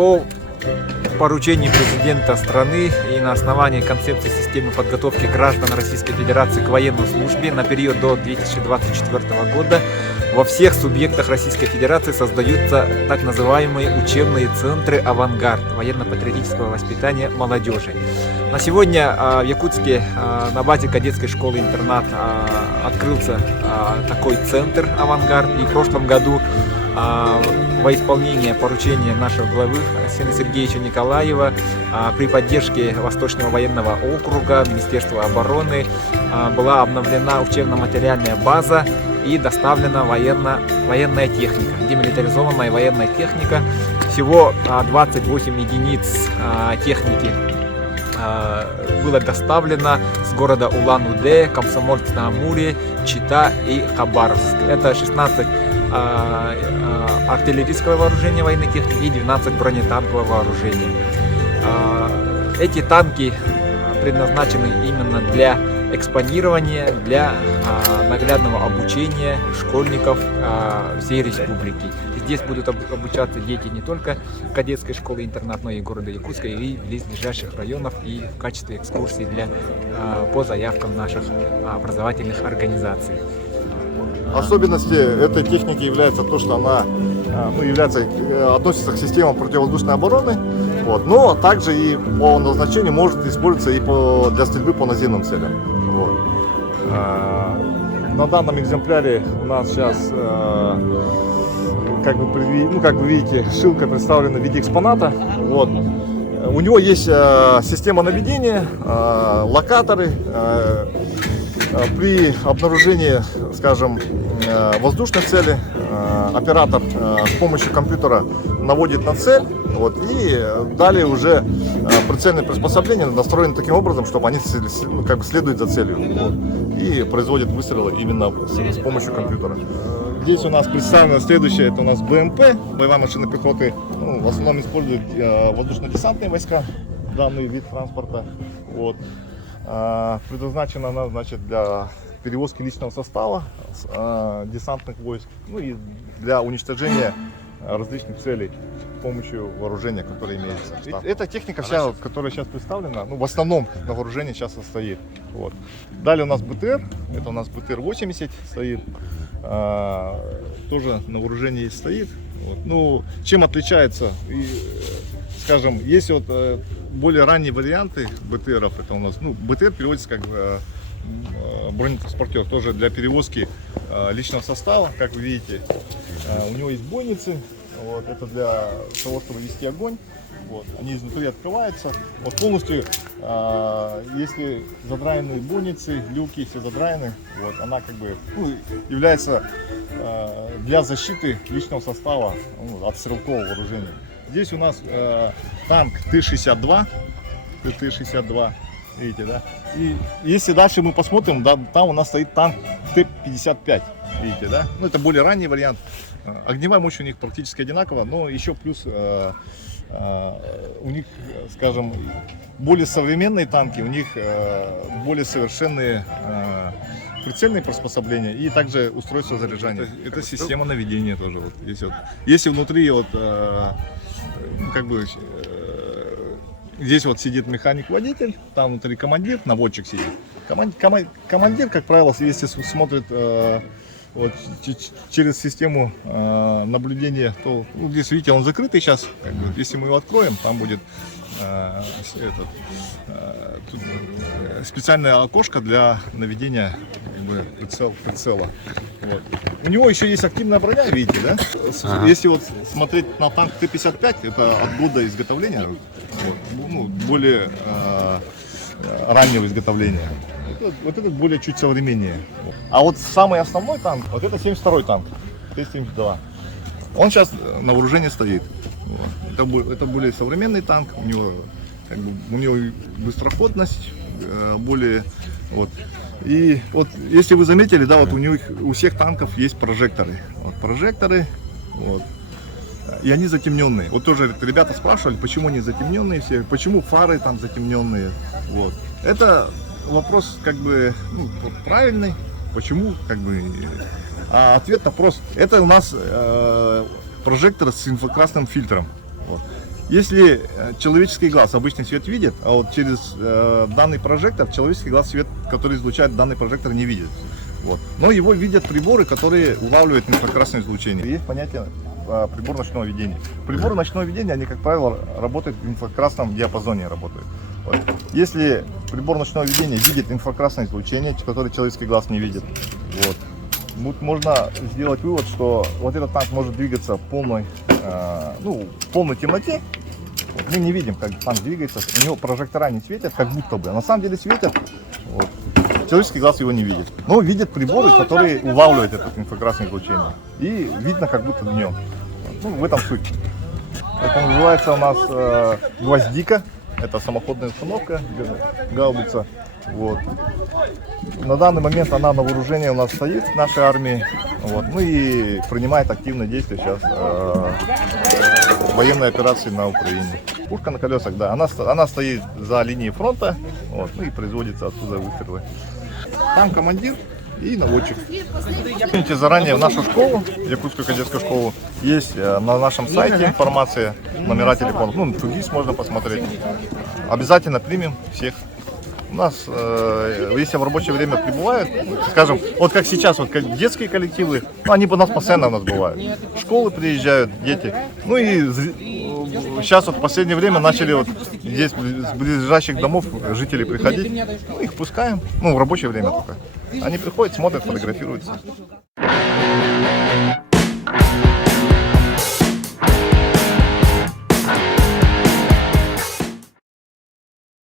По поручению президента страны и на основании концепции системы подготовки граждан Российской Федерации к военной службе на период до 2024 года во всех субъектах Российской Федерации создаются так называемые учебные центры «Авангард» военно-патриотического воспитания молодежи. На сегодня в Якутске на базе кадетской школы-интернат открылся такой центр «Авангард». И в прошлом году во исполнение поручения нашего главы Арсения Сергеевича Николаева при поддержке Восточного военного округа, Министерства обороны была обновлена учебно-материальная база и доставлена военная техника, демилитаризованная военная техника. Всего 28 единиц техники было доставлено с города Улан-Удэ, Комсомольск-на-Амуре, Чита и Хабаровск. Это 16 артиллерийского вооружения военной техники и 12 бронетанкового вооружения. Эти танки предназначены именно для экспонирования, для наглядного обучения школьников всей республики. Здесь будут обучаться дети не только кадетской школы-интернат, но и города Якутска и близлежащих районов, и в качестве экскурсий по заявкам наших образовательных организаций. Особенностью этой техники является то, что она относится к системам противовоздушной обороны, вот, но также и по назначению может использоваться и для стрельбы по наземным целям. Вот. На данном экземпляре у нас сейчас, как вы видите, шилка представлена в виде экспоната. Вот. У него есть система наведения, локаторы. При обнаружении, скажем, воздушной цели оператор с помощью компьютера наводит на цель, вот, и далее уже прицельные приспособления настроены таким образом, чтобы они следуют за целью, вот, и производят выстрелы именно с помощью компьютера. Здесь у нас представлено следующее, это у нас БМП, боевая машина пехоты, в основном используют воздушно-десантные войска, данный вид транспорта. Вот. Предназначена она, значит, для перевозки личного состава десантных войск, и для уничтожения различных целей с помощью вооружения, которое имеется. Эта техника вся, которая сейчас представлена, в основном на вооружении сейчас состоит. Вот. Далее у нас БТР, это у нас БТР-80 стоит, тоже на вооружении стоит. Вот. Чем отличается? Скажем, есть более ранние варианты БТРов, это у нас, БТР переводится как бронетранспортер, тоже для перевозки личного состава, как вы видите. У него есть бойницы, вот, это для того, чтобы вести огонь. Вот, они изнутри открываются. Вот полностью, если задраенные бойницы, люки все задраены, вот, она является для защиты личного состава от стрелкового вооружения. Здесь у нас танк Т-62, видите, да? И если дальше мы посмотрим, да, там у нас стоит танк Т-55, видите, да? Это более ранний вариант. Огневая мощь у них практически одинакова, но еще плюс у них, скажем, более современные танки, у них более совершенные прицельные приспособления и также устройство заряжания. Это система наведения тоже. Вот, если внутри здесь сидит механик-водитель, там внутри командир, наводчик сидит. Командир, как правило, если смотрит через систему наблюдения, то здесь, видите, он закрытый сейчас. Если мы его откроем, там будет специальное окошко для наведения прицела. Вот. У него еще есть активная броня, видите, да? Если смотреть на танк Т-55, это от года изготовления, более раннего изготовления. Вот этот более чуть современнее. А самый основной танк, это 72-й танк, Т-72. Он сейчас на вооружении стоит. Вот. Это более современный танк, у него быстроходность более. И если вы заметили, да, у всех танков есть прожекторы. Прожекторы. И они затемненные. Тоже ребята спрашивали, почему они затемненные все, почему фары там затемненные. Вот. Это вопрос правильный. Почему? А ответ-то прост. Это у нас прожектор с инфракрасным фильтром. Вот. Если человеческий глаз обычный свет видит, а вот через данный прожектор человеческий глаз свет, который излучает данный прожектор, не видит. Вот. Но его видят приборы, которые улавливают инфракрасное излучение. Есть понятие прибор ночного видения. Приборы ночного видения, они, как правило, работают в инфракрасном диапазоне. Работают. Вот. Если прибор ночного видения видит инфракрасное излучение, которое человеческий глаз не видит, вот, можно сделать вывод, что вот этот танк может двигаться в полной темноте. Вот, мы не видим, как танк двигается, у него прожектора не светят, как будто бы. А на самом деле светят. Вот. Человеческий глаз его не видит. Но видят приборы, которые улавливают это инфракрасное излучение. И видно, как будто днем. Ну, в этом суть. Это называется у нас гвоздика. Это самоходная установка, гаубица. Вот. На данный момент она на вооружении у нас стоит в нашей армии. Вот. Ну и принимает активное действие сейчас военной операции на Украине. Пушка на колесах, да, она стоит за линией фронта, вот, ну и производится оттуда выстрелы. Там командир и наводчик. Помните, заранее в нашу школу, Якутскую кадетскую школу, есть на нашем сайте информация, номера телефонов, ну, Тугис можно посмотреть. Обязательно примем всех. У нас, если в рабочее время прибывают, скажем, вот как сейчас, вот как детские коллективы, ну, они у нас постоянно у нас бывают. Школы приезжают, дети. Ну и сейчас вот в последнее время начали вот здесь с ближайших домов жители приходить. Ну, их пускаем, ну в рабочее время только. Они приходят, смотрят, фотографируются.